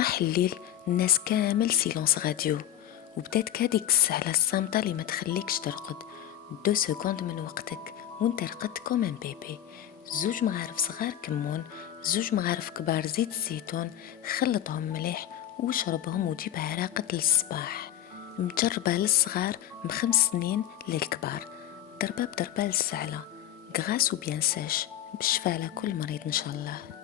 طاح الليل، الناس كامل سيلونس غاديو، وبدات كاديك الساعة الصامتة اللي ما تخليكش ترقد 2 سكوند من وقتك وانت رقدت كوم بيبي. 2 مغارف صغار كمون، 2 مغارف كبار زيت الزيتون، خلطهم مليح وشربهم وجيبها راقد للصباح. مجربة للصغار م5 سنين للكبار، ضربة بضربة للسعلة، غاس وبيان ساش، بالشفاء على كل مريض ان شاء الله.